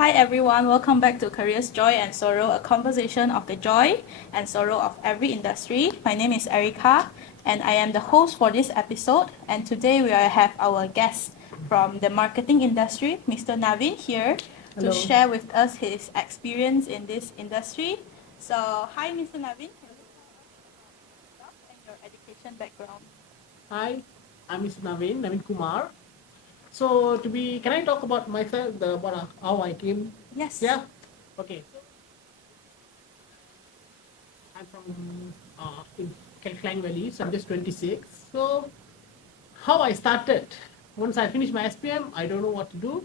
Hi everyone, welcome back to Careers Joy and Sorrow, a conversation of the joy and sorrow of every industry. My name is Erica and I am the host for this episode. And today we have our guest from the marketing industry, Mr. Navin, here to Hello. share with us his experience in this industry. So, hi Mr. Navin, can you tell us about yourself and your education background? Hi, I'm Mr. Navin Kumar. So can I talk about myself, how I came? Yes. Yeah. Okay. So I'm from in Klang Valley. So I'm just 26. So how I started? Once I finished my SPM, I don't know what to do.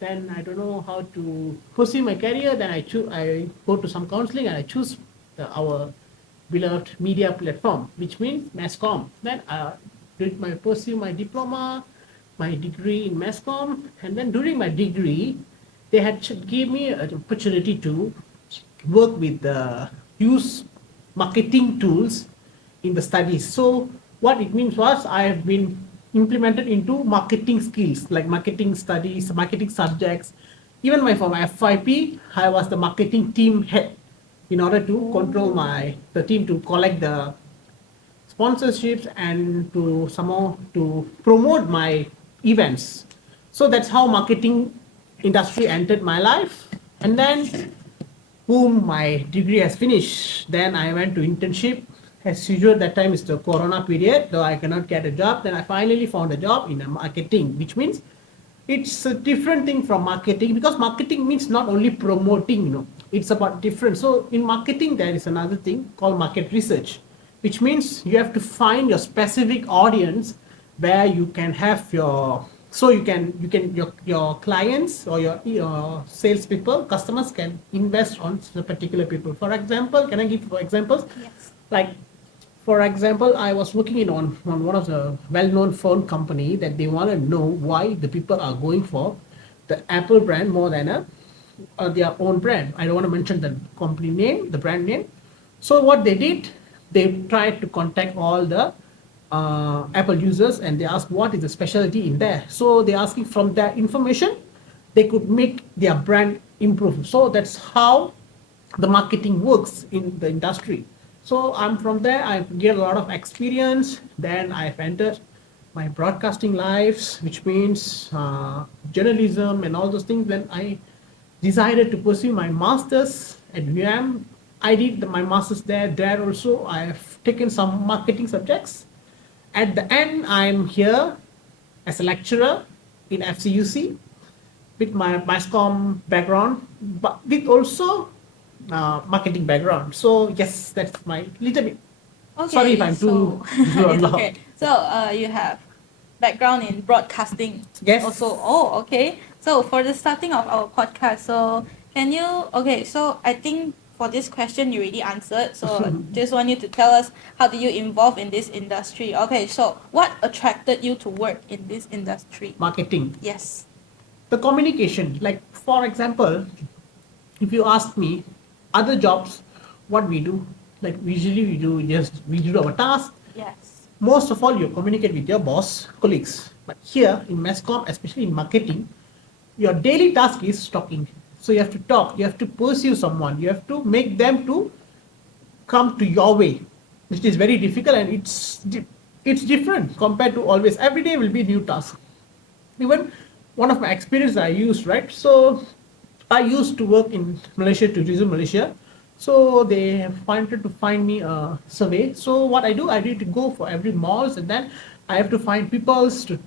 Then I don't know how to pursue my career. Then I go to some counseling and I choose our beloved media platform, which means masscom. Then I pursue my diploma, my degree in masscom, and then during my degree, they had gave me an opportunity to work with the use marketing tools in the studies. So what it means was I have been implemented into marketing skills like marketing studies, marketing subjects. Even for my FYP, I was the marketing team head in order to control the team to collect the sponsorships and to somehow to promote my events. So that's how marketing industry entered my life. And then boom, my degree has finished. Then I went to internship. As usual, that time is the corona period, though I cannot get a job. Then I finally found a job in a marketing, which means it's a different thing from marketing because marketing means not only promoting, it's about different. So in marketing, there is another thing called market research, which means you have to find your specific audience where you can have your so you can your clients or your salespeople customers can invest on the particular people. For example, can I give examples? Yes. Like for example, I was working on one of the well-known phone company that they want to know why the people are going for the Apple brand more than their own brand. I don't want to mention the company name, the brand name. So what they did, they tried to contact all the Apple users and they asked what is the specialty in there. So they're asking from that information, they could make their brand improve. So that's how the marketing works in the industry. So I'm from there. I get a lot of experience. Then I've entered my broadcasting lives, which means journalism and all those things. Then I decided to pursue my masters at UM. I did my masters there. There also, I've taken some marketing subjects. At the end, I'm here as a lecturer in FCUC with my masscom background, but with also marketing background. So yes, that's my little bit. Sorry if Okay, I'm too so too it's loud. okay. So you have background in broadcasting also. Yes. Oh, okay. So for the starting of our podcast, so can you okay, so I think for this question you already answered. So just want you to tell us how do you involve in this industry? Okay, so what attracted you to work in this industry? Marketing. Yes. The communication. Like for example, if you ask me, other jobs, what we do, like usually we do our task. Yes. Most of all, you communicate with your boss, colleagues. But here in masscom, especially in marketing, your daily task is talking. So you have to talk, you have to pursue someone, you have to make them to come to your way, which is very difficult and it's different compared to always. Every day will be new task. Even one of my experience I used, right? So I used to work in Malaysia, tourism Malaysia. So they wanted to find me a survey. So what I need to go for every malls and then I have to find peoples to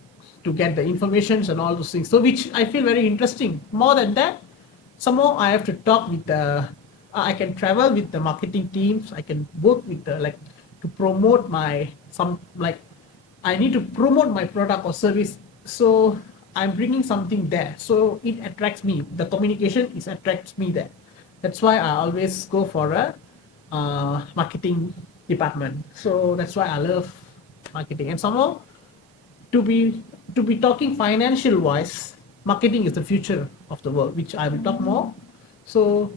get the informations and all those things. So which I feel very interesting. More than that, somehow I have to talk with the I can travel with the marketing teams. I can work with the like to promote my some like I need to promote my product or service. So I'm bringing something there. So it attracts me. The communication is attracts me there. That's why I always go for a marketing department. So that's why I love marketing. And somehow to be to be talking financial wise, marketing is the future of the world, which I will talk more. So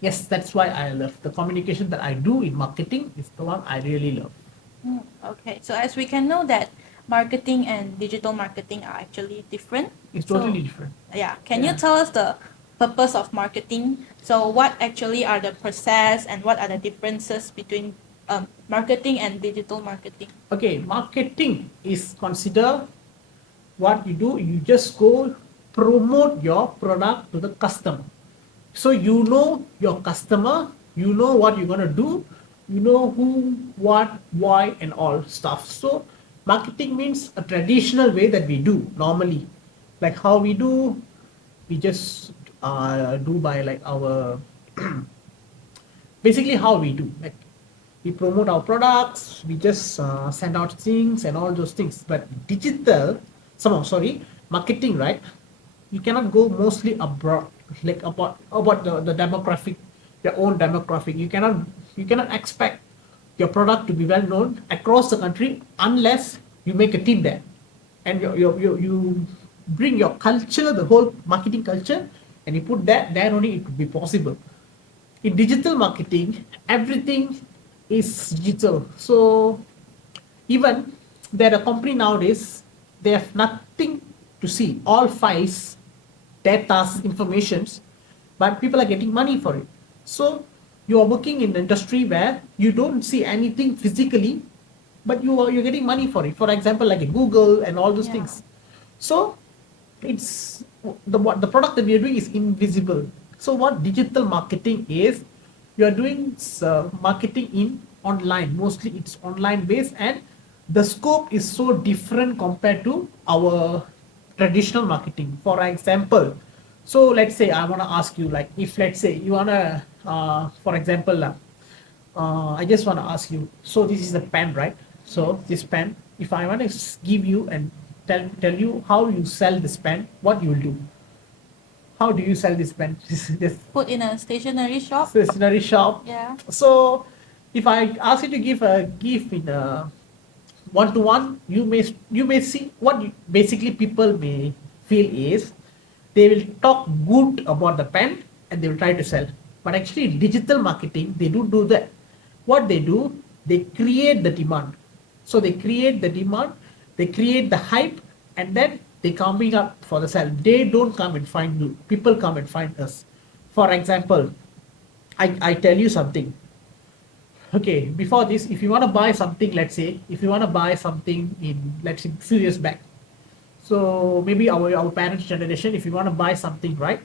yes, that's why I love the communication that I do in marketing is the one I really love. Okay. So as we can know that marketing and digital marketing are actually different. It's So totally different. yeah, can you Yeah. tell us the purpose of marketing. So what actually are the process and what are the differences between marketing and digital marketing? Okay, marketing is consider what you do. You just go promote your product to the customer. So you know your customer, you know what you're gonna do, you know who, what, why, and all stuff. So marketing means a traditional way that we do normally, like how we do. We just do by like our basically how we do. Like we promote our products, we just send out things and all those things. But digital, marketing, right? You cannot go mostly abroad, like about the demographic, your own demographic. You cannot expect your product to be well known across the country unless you make a team there, and you bring your culture, the whole marketing culture, and you put that there, only it could be possible. In digital marketing, everything is digital. So even there are company nowadays, they have nothing to see, all files, data, informations, but people are getting money for it. So you are working in an industry where you don't see anything physically, but you're getting money for it. For example, like a Google and all those Yeah. things. So it's the product that we are doing is invisible. So what digital marketing is, you are doing marketing in online. Mostly it's online based, and the scope is so different compared to our traditional marketing. For example, so let's say I want to ask you, like, if let's say you want to for example, I just want to ask you, so this is a pen, right? So Yes. this pen, if I want to give you and tell you how you sell this pen, what you will do? How do you sell this pen? Just Put in a stationery shop. stationery shop. Yeah. So if I ask you to give a gift in a one to one, you may see what basically people may feel is they will talk good about the pen and they will try to sell. But actually, in digital marketing, they don't do that. What they do, they create the demand. So they create the demand, they create the hype, and then they coming up for the sell. They don't come and find you. People come and find us. For example, I tell you something. Okay, before this, if you want to buy something, let's say, if you want to buy something in, let's say, few years back, so maybe our parents' generation, if you want to buy something, right?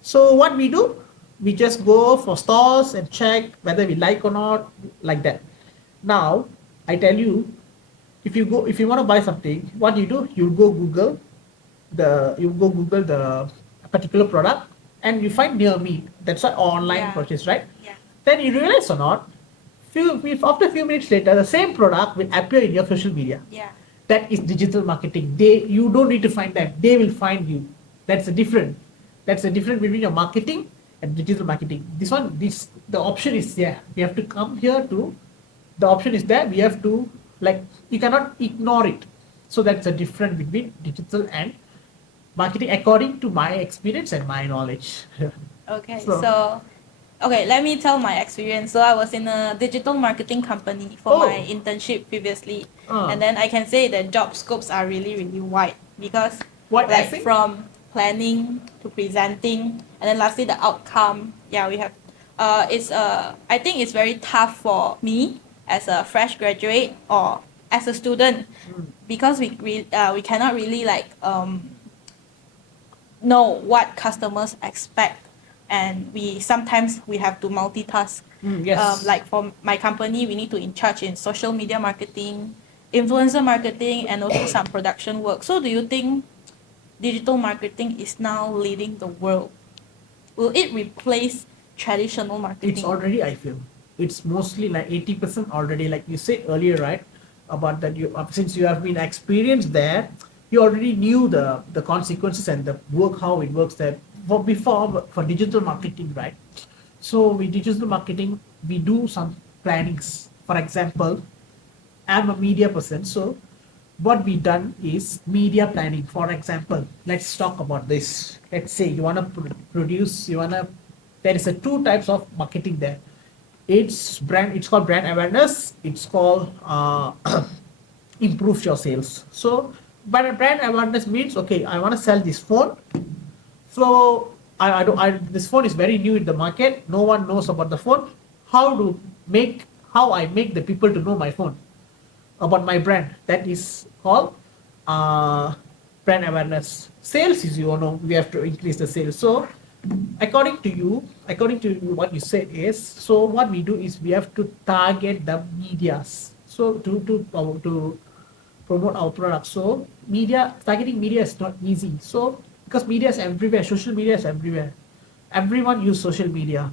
So what we do, we just go for stores and check whether we like or not, like that. Now, I tell you, if you want to buy something, what you do, you go Google the particular product, and you find near me. That's why online Yeah. purchase, right? Yeah. Then you realize or not, after a few minutes later, the same product will appear in your social media. Yeah. That is digital marketing. You don't need to find them, they will find you. That's the difference between your marketing and digital marketing. The option is there. We have to come here to the option is there. We have to, like, you cannot ignore it. So that's the difference between digital and marketing, according to my experience and my knowledge. Okay. So, So, okay, let me tell my experience. So I was in a digital marketing company for my oh, internship previously, uh, and then I can say that job scopes are really really wide because what like essay? from planning to presenting, and then lastly the outcome. Yeah, we have. It's I think it's very tough for me as a fresh graduate or as a student Mm, because we cannot really like know what customers expect, and we have to multitask. yes. Like for my company, we need to in charge in social media marketing, influencer marketing, and also some production work. So do you think digital marketing is now leading the world? Will it replace traditional It's marketing? already, I feel, it's mostly like 80% already, like you said earlier, right? About that, since you have been experienced there, you already knew the consequences and the work, how it works there. For digital marketing, right? So with digital marketing, we do some plannings. For example, I'm a media person, so what we done is media planning. For example, let's talk about this. Let's say you wanna produce, there is a two types of marketing there. It's called brand awareness. It's called improve your sales. So, but brand awareness means, okay, I want to sell this phone. So I don't. This phone is very new in the market. No one knows about the phone. How to make how I make the people to know my phone about my brand. That is called uh, brand awareness. Sales is we have to increase the sales. So according to you, what you said is so what we do is we have to target the medias. So to promote our product. So targeting media is not easy. So because media is everywhere, social media is everywhere. Everyone use social media.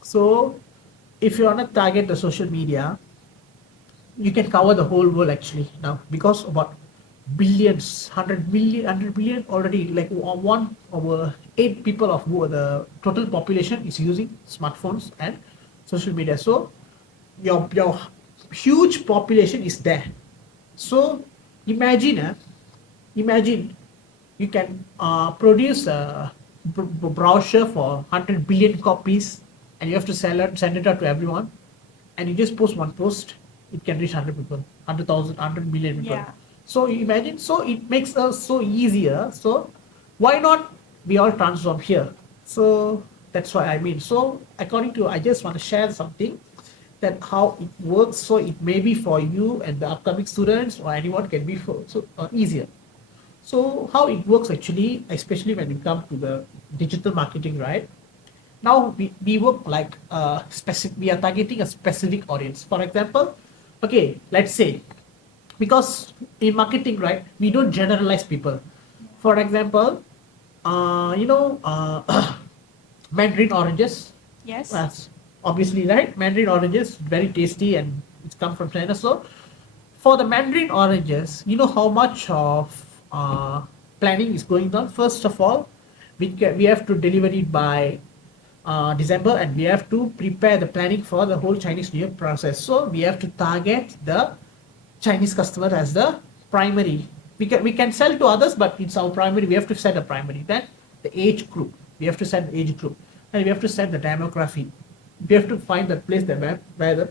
So if you want to target the social media, you can cover the whole world actually now because about billions, 100 billion already, like one over 8 people of the total population is using smartphones and social media. So your huge population is there. So imagine, imagine you can produce a brochure for 100 billion copies, and you have to send it out to everyone, and you just post one post, it can reach 100 people, 100,000, 100 million people. Yeah. So imagine, so it makes us so easier. So why not we all transform here? So that's what I mean. So according to, I just want to share something that how it works. So it may be for you and the upcoming students or anyone can be for, so easier. So how it works actually, especially when you come to the digital marketing, right? Now we work like specific. We are targeting a specific audience. For example, okay, let's say because in marketing, right, we don't generalize people. For example, mandarin oranges. Yes. That's obviously right. Mandarin oranges very tasty and it's come from China. So for the mandarin oranges, you know how much of planning is going on. First of all, we have to deliver it by December, and we have to prepare the planning for the whole Chinese New Year process. So we have to target the Chinese customer as the primary. We can sell to others, but it's our primary. We have to set a primary. Then the age group. We have to set the age group, and we have to set the demography. We have to find the place that where the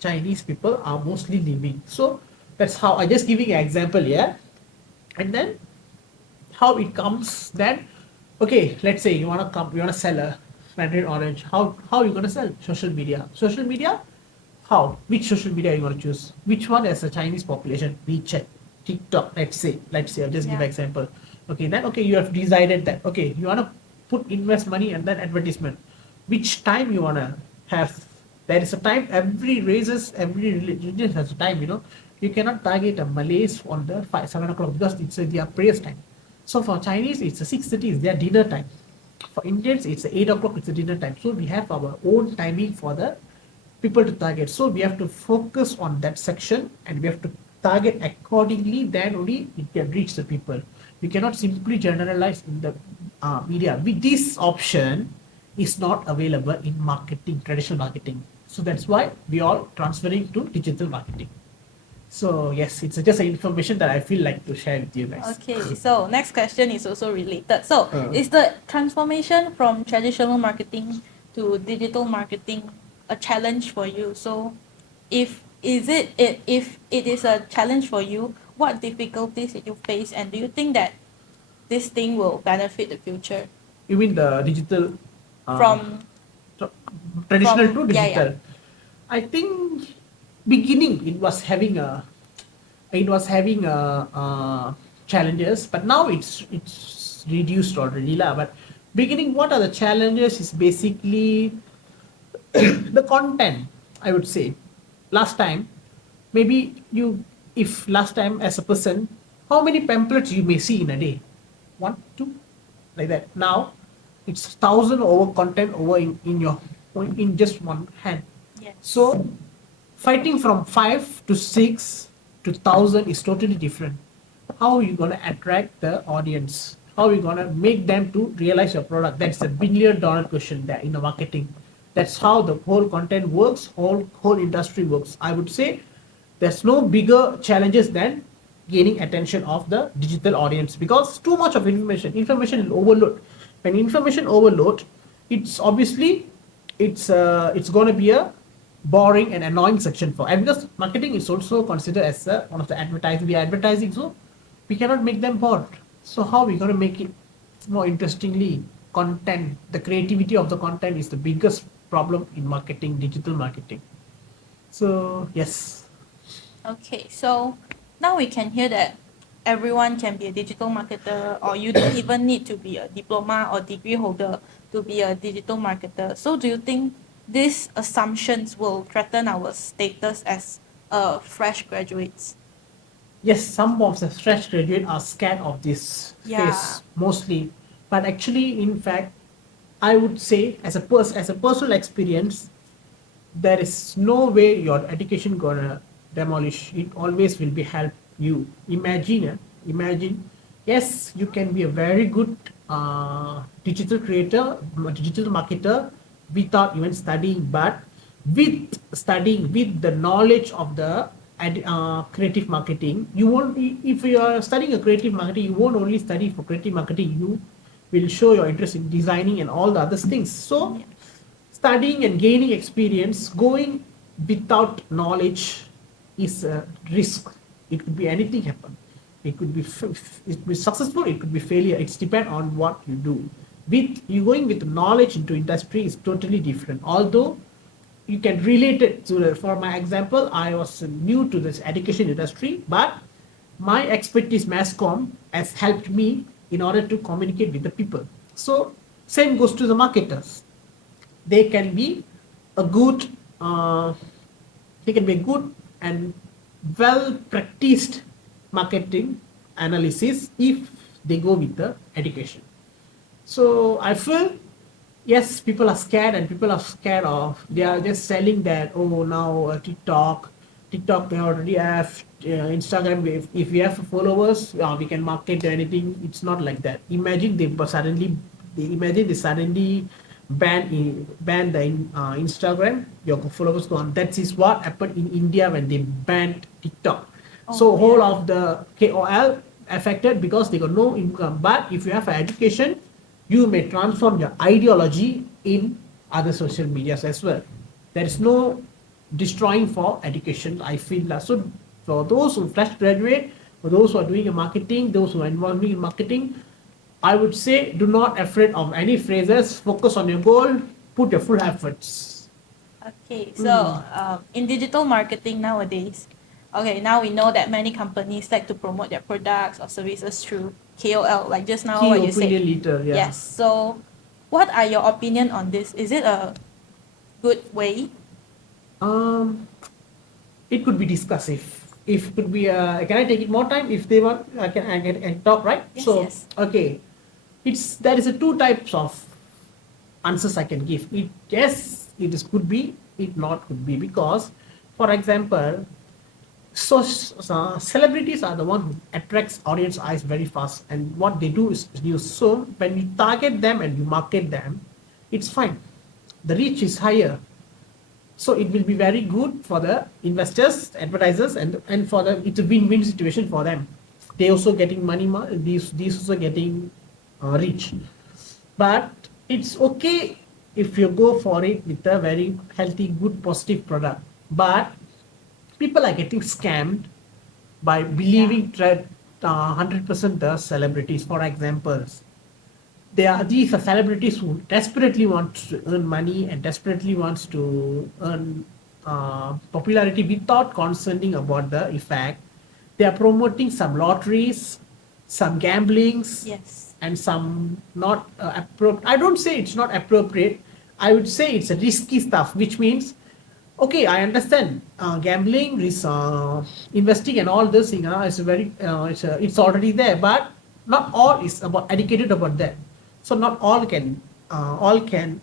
Chinese people are mostly living. So that's how I just giving an example here, and then how it comes. Then okay, let's say you wanna sell a Mandarin orange. How you gonna sell? Social media. Social media. How? Which social media are you gonna choose? Which one has a Chinese population? WeChat, TikTok. Let's say I'll just give Yeah. an example. Okay, then okay, you have decided that okay, you wanna invest money and then advertisement. Which time you wanna have? There is a time. Every religion has a time. You cannot target a Malays on the 7 o'clock because it's their prayers time. So for Chinese, it's a 6:30 is their dinner time. For Indians, it's 8 o'clock. It's a dinner time. So we have our own timing for the people to target. So we have to focus on that section and we have to target accordingly. Then only it can reach the people. We cannot simply generalize in the media. With this option is not available in marketing, traditional marketing. So that's why we all transferring to digital marketing. So yes, it's just an information that I feel like to share with you guys. Okay, so next question is also related. So, is the transformation from traditional marketing to digital marketing a challenge for you? So, if it is a challenge for you, what difficulties did you face, and do you think that this thing will benefit the future You mean the digital, uh, from tra- traditional to yeah. digital? I think beginning it was having challenges, but now it's reduced already lah. But beginning, what are the challenges? Is basically the content. I would say, last time, maybe if last time as a person, how many pamphlets you may see in a day? One, two, like that. Now, it's thousand over content over in your in just one hand. Yes. So fighting from 5 to 6 to 1,000 is totally different. How are you gonna attract the audience? How are you gonna make them to realize your product? That's a $1 billion question there in the marketing. That's how the whole content works, whole industry works. I would say there's no bigger challenges than gaining attention of the digital audience because too much of information will overload. When information overload, it's obviously it's going to be a boring and annoying section for, and because marketing is also considered as one of the advertising, we are advertising, so we cannot make them bored. So how are we going to make it more interestingly content, the creativity of the content is the biggest problem in marketing, digital marketing. So yes. Okay, so now we can hear that everyone can be a digital marketer, or you don't even need to be a diploma or degree holder to be a digital marketer. So do you think these assumptions will threaten our status as fresh graduates? Yes, some of the fresh graduate are scared of this Yeah. phase mostly, but actually, in fact, I would say as a personal experience, there is no way your education gonna demolish. It always will be help you. Imagine, yes, you can be a very good digital creator, digital marketer without even studying, but with studying, with the knowledge of the creative marketing, you won't. If you are studying a creative marketing, you won't only study for creative marketing. You will show your interest in designing and all the other things. So Yes. studying and gaining experience, going without knowledge is a risk. It could be anything happen. It could be it could be successful, it could be failure. It's depend on what you do. With you going with knowledge into industry is totally different. Although you can relate it to for my example, I was new to this education industry, but my expertise mass comm has helped me in order to communicate with the people. So same goes to the marketers. They can be a good uh, they can be a good and well practiced marketing analysis if they go with the education. So I feel yes, people are scared and people are scared of they are Yeah. just selling that, oh now TikTok they already have Instagram. If we have followers, we can market anything. It's not like that. Imagine they suddenly ban the Instagram. Your followers gone. That is what happened in India when they banned TikTok. So Oh whole yeah. of the KOL affected because they got no income. But if you have an education, you may transform your ideology in other social medias as well. There is no destroying for education, I feel that. So for those who fresh graduate, for those who are doing a marketing, those who are involved in marketing, I would say do not afraid of any phrases, focus on your goal, put your full efforts. Okay, so Mm. in digital marketing nowadays, okay, now we know that many companies like to promote their products or services through KOL, like just now Key what you said. opinion leader, yeah. Yes. So, what are your opinion on this? Is it a good way? um it could be discussive. If it could be can I take it more time if they want? I can talk, right? Yes, So yes. okay, it's there is a two types of answers I can give. It yes, it is could be, it not could be, because for example, celebrities are the one who attracts audience eyes very fast, and what they do is news. So when you target them and you market them, it's fine. The reach is higher, so it will be very good for the investors, advertisers, and for the it's a win-win situation for them. They also getting money. These also getting reach. But it's okay if you go for it with a very healthy, good, positive product. But people are getting scammed by Yeah. believing that 100% the celebrities. For examples, these are celebrities who desperately want to earn money and desperately wants to earn popularity without concerning about the effect. They are promoting some lotteries, some gamblings, Yes. and some not appropriate. I don't say it's not appropriate. I would say it's a risky stuff, which means okay, I understand. Gambling, investing, and all this thing is very it's already there, but not all is about educated about that. So not all can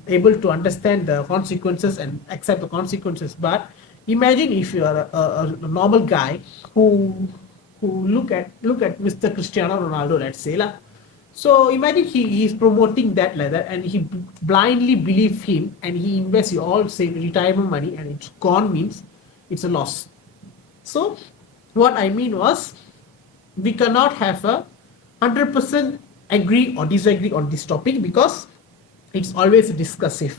able to understand the consequences and accept the consequences. But imagine if you are a normal guy who who look at Mr. Cristiano Ronaldo, let's say lah. So imagine he's promoting that like that, and he blindly believe him, and he invests all say retirement money, and it's gone means it's a loss. So what I mean was we cannot have a 100% agree or disagree on this topic because it's always discussive.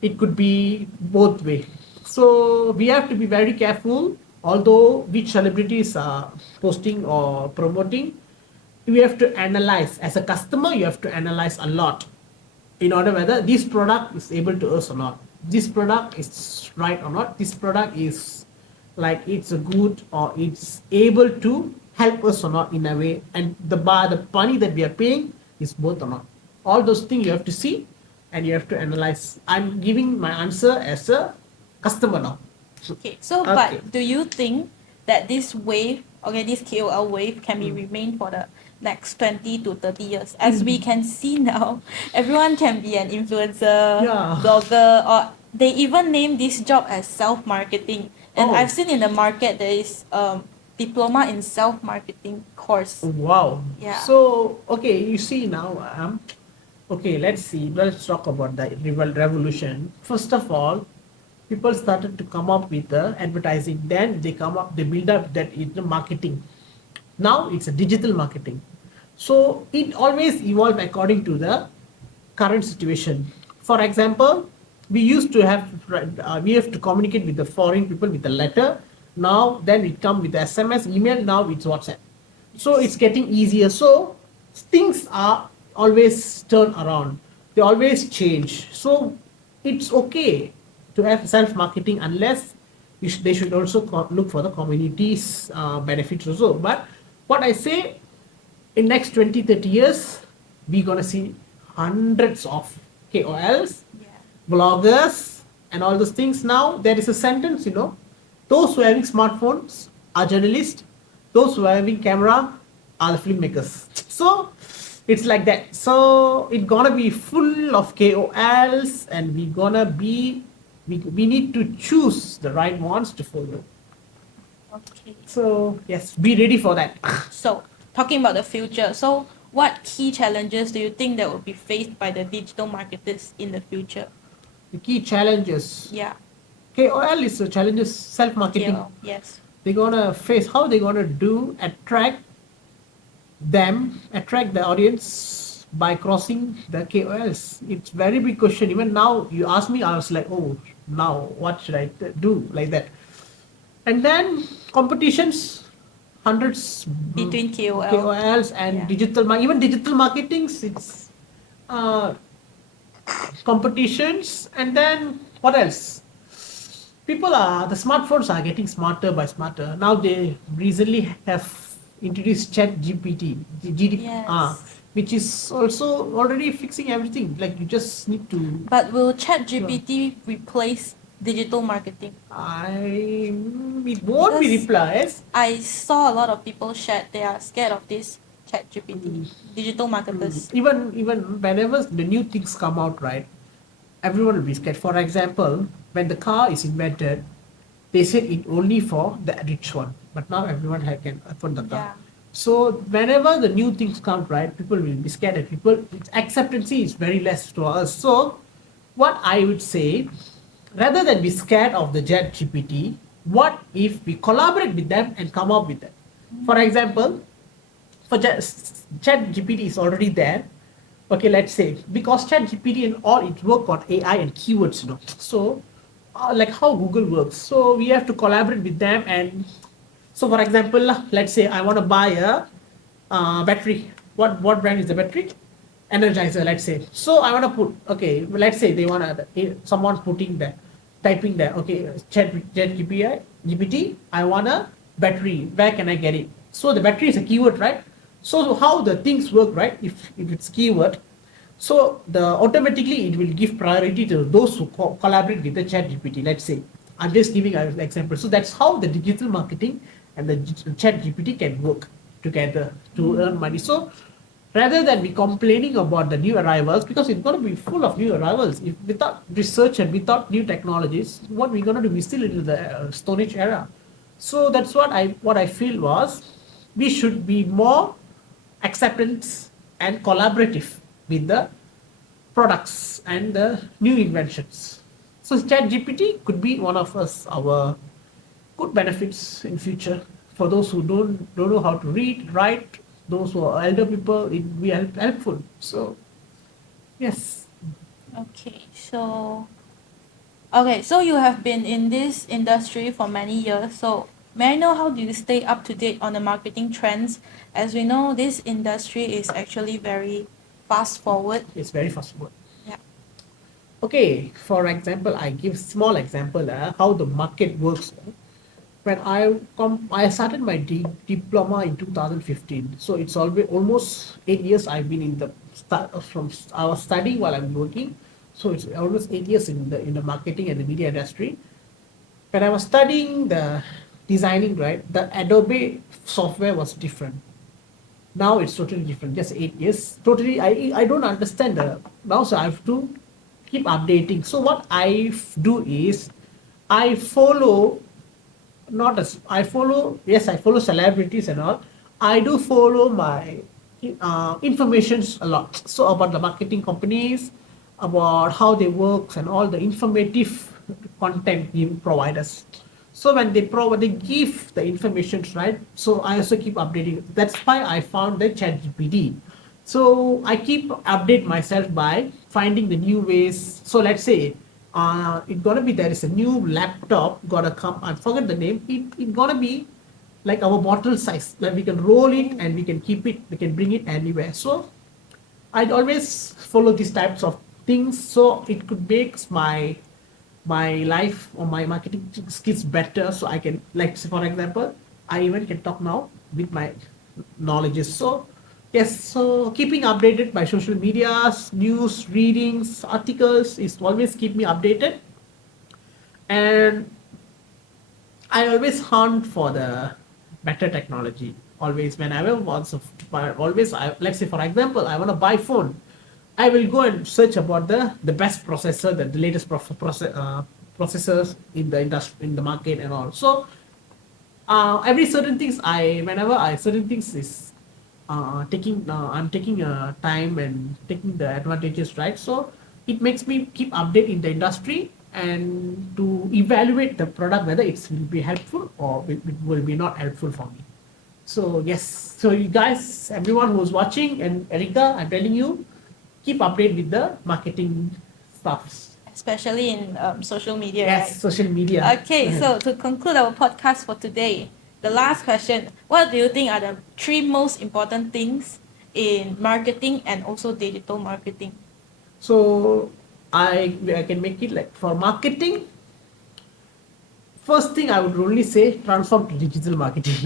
It could be both way. So we have to be very careful. Although which celebrities are posting or promoting, we have to analyze as a customer. You have to analyze a lot in order whether this product is able to us or not. This product is right or not. This product is like it's a good or it's able to help us or not in a way. And the money that we are paying is both or not. All those things you have to see and you have to analyze. I'm giving my answer as a customer now. Okay, so Okay. but do you think that this wave, okay, this KOL wave can be remain for the next 20 to 30 years? As we can see now, everyone can be an influencer, Yeah. blogger, or they even name this job as self-marketing. And Oh. I've seen in the market there is diploma in self-marketing course. Wow. Yeah. So, okay, you see now, okay, let's see. Let's talk about the revolution. First of all, people started to come up with the advertising. Then they build up that into marketing. Now it's a digital marketing. So it always evolves according to the current situation. For example, we have to communicate with the foreign people with a letter. Now then it come with SMS, email. Now it's WhatsApp. So it's getting easier. So things are always turn around. They always change. So it's okay to have self marketing unless they should also look for the community's benefits also. But what I say, in next 20 30 years we're going to see hundreds of KOLs, Yeah. bloggers, and all those things. Now there is a sentence, those who are having smartphones are journalists, those who are having camera are the filmmakers. So it's like that. So it's gonna be full of KOLs, and we need to choose the right ones to follow. Okay. So yes, be ready for that. So, talking about the future, so what key challenges do you think that will be faced by the digital marketers in the future? The key challenges. Yeah, KOL is a challenges self-marketing. KOL, yes. They're gonna face how they're gonna do attract the audience by crossing the KOLs. It's very big question. Even now, you ask me, I was like, oh, now what should I do like that? And then competitions, hundreds Between KOL. KOLs and Yeah. even digital marketings. It's uh, competitions, and then what else? The smartphones are getting smarter by smarter. Now they recently have introduced Chat GPT, Yes. which is also already fixing everything. Like you just need to. But will ChatGPT replace digital marketing? It won't be Because replaced. I saw a lot of people shared they are scared of this ChatGPT, digital marketers. Even whenever the new things come out, right? Everyone will be scared. For example, when the car is invented, they said it only for the rich one, but now everyone can afford the car. Yeah. So whenever the new things come, right, people will be scared. And people, its acceptance is very less to us. So what I would say, rather than be scared of the Chat GPT, what if we collaborate with them and come up with that? For example, for Chat GPT is already there. Okay, let's say because Chat GPT and all it work on AI and keywords, So, like how Google works. So we have to collaborate with them. And so, for example, let's say I want to buy a battery. What brand is the battery? Energizer, let's say. So I want to put, okay, let's say they want to, someone's putting there, typing there, okay, Chat GPT, I want a battery. Where can I get it? So the battery is a keyword, right? So how the things work, right? If it's keyword, so the automatically it will give priority to those who collaborate with the Chat GPT. Let's say I'm just giving an example. So that's how the digital marketing and the Chat GPT can work together to earn money. So rather than be complaining about the new arrivals, because it's going to be full of new arrivals, if without research and without new technologies, what we're going to do? We still in the Stone Age era. So that's what I feel was we should be more acceptance and collaborative with the products and the new inventions. So Chat GPT could be one of our good benefits in future for those who don't know how to read, write, those who are elder people. It will be helpful. So yes. Okay, so you have been in this industry for many years. So May I know how do you stay up to date on the marketing trends? As we know, this industry is actually very fast forward. It's very fast forward. Yeah. Okay, for example, I give small example how the market works. When I started my diploma in 2015, so it's always almost 8 years I've been in the start from I was studying while I'm working, so it's almost 8 years in the marketing and the media industry. When I was studying the designing, right, the Adobe software was different. Now it's totally different. Just 8 years, totally. I don't understand the now, so I have to keep updating. So what do is I follow not as I follow. Yes, I follow celebrities and all. I do follow my informations a lot. So about the marketing companies, about how they work and all the informative content you provide us. So when they give the information, right? So I also keep updating. That's why I found the ChatGPT. So I keep update myself by finding the new ways. So let's say it gonna be there is a new laptop gonna come. I forget the name. It gonna be like our bottle size. Like we can roll it and we can keep it. We can bring it anywhere. So I'd always follow these types of things. So it could make my life or my marketing skills better. So I can like say for example, I even can talk now with my knowledges. So yes, so keeping updated by social medias, news, readings, articles is always keep me updated. And I always hunt for the better technology. Always, whenever wants of, always, let's say for example, I want to buy phone, I will go and search about the best processor, the latest processors in the industry, in the market, and all. So every certain things whenever I certain things is I'm taking time and taking the advantages, right? So it makes me keep update in the industry and to evaluate the product whether it will be helpful or it will be not helpful for me. So yes, so you guys, everyone who's watching, and Erica, I'm telling you, keep update with the marketing stuffs. Especially in social media, Yes, right? social media. Okay, so to conclude our podcast for today, the last question: what do you think are the three most important things in marketing and also digital marketing? So I can make it like for marketing. First thing I would only say transform to digital marketing.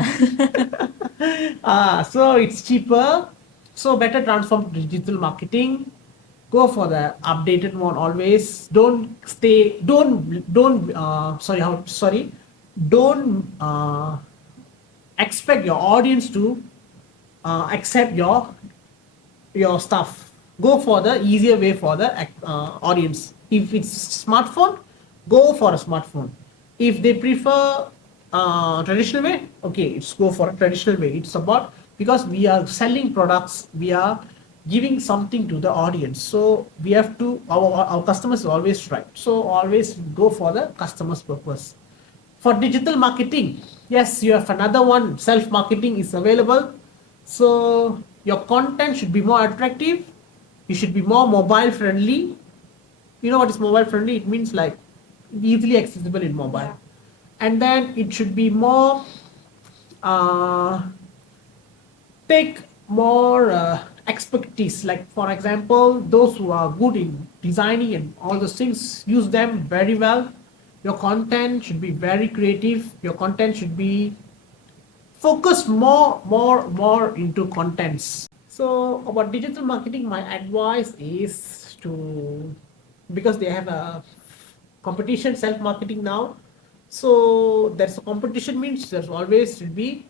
So it's cheaper. So better transform to digital marketing. Go for the updated one always. Don't stay. Don't. Sorry. How? Sorry. Don't expect your audience to accept your stuff. Go for the easier way for the audience. If it's smartphone, go for a smartphone. If they prefer traditional way, okay, it's go for a traditional way. It's about because we are selling products, we are giving something to the audience. So we have to our customers are always right. So always go for the customer's purpose. For digital marketing, yes, you have another one. Self marketing is available. So your content should be more attractive. You should be more mobile friendly. You know what is mobile friendly? It means like easily accessible in mobile. Yeah. And then it should be more uh, take more expertise. Like for example, those who are good in designing and all those things, use them very well. Your content should be very creative. Your content should be focus more into contents. So about digital marketing, my advice is to, because they have a competition self marketing now. So there's a competition means there's always will be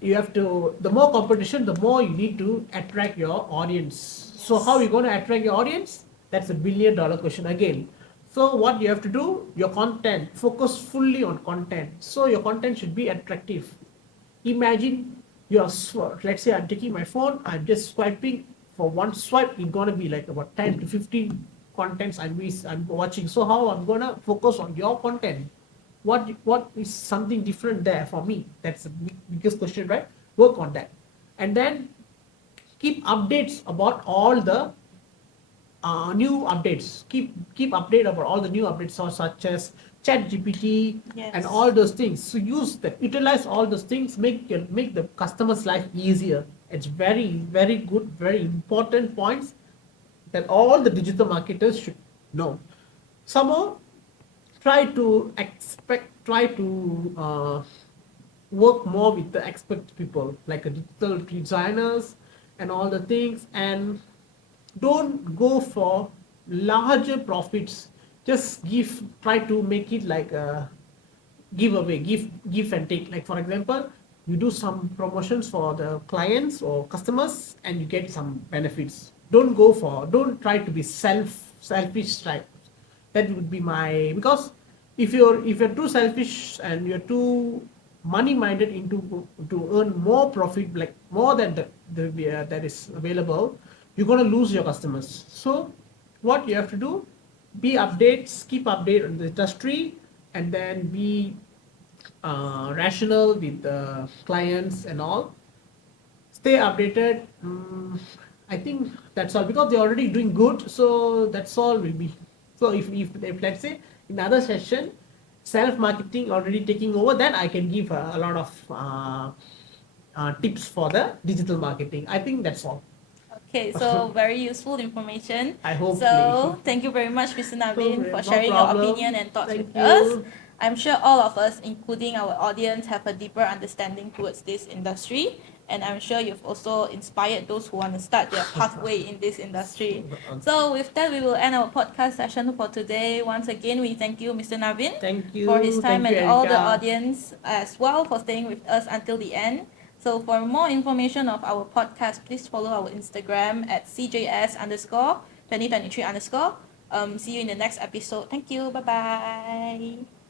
you have to, the more competition, the more you need to attract your audience. So how are you going to attract your audience? That's $1 billion question again. So what you have to do, your content, focus fully on content. So your content should be attractive. Imagine let's say I'm taking my phone, I'm just swiping. For one swipe, it's gonna be like about 10 to 15 contents I'm watching. So how I'm gonna focus on your content? What is something different there for me? That's the biggest question, right? Work on that, and then keep updates about all the new updates. Keep update about all the new updates, such as chat GPT and Yes. all those things. So use that, utilize all those things, make the customer's life easier. It's very good, very important points that all the digital marketers should know. Somehow try to work more with the expert people like a digital designers and all the things, and don't go for larger profits. Just try to make it like a giveaway, give and take. Like for example, you do some promotions for the clients or customers and you get some benefits. Don't try to be selfish type. That would be my, because if you're too selfish and you're too money minded into to earn more profit, like more than that is available, you're going to lose your customers. So what you have to do, keep update on the industry, and then be rational with the clients and all. Stay updated. I think that's all, because they're already doing good. So that's all will be. So if let's say in another session, self marketing already taking over, then I can give a lot of tips for the digital marketing. I think that's all. Okay, so very useful information. I hopefully. So thank you very much, Mr. Navin, for No sharing your opinion problem. and thoughts with Thank us. you. I'm sure all of us, including our audience, have a deeper understanding towards this industry. And I'm sure you've also inspired those who want to start their pathway in this industry. So with that, we will end our podcast session for today. Once again, we thank you, Mr. Navin, for his time, Thank you, and all the Erica. audience as well for staying with us until the end. So for more information of our podcast, please follow our Instagram at CJS underscore 2023 underscore. See you in the next episode. Thank you. Bye bye.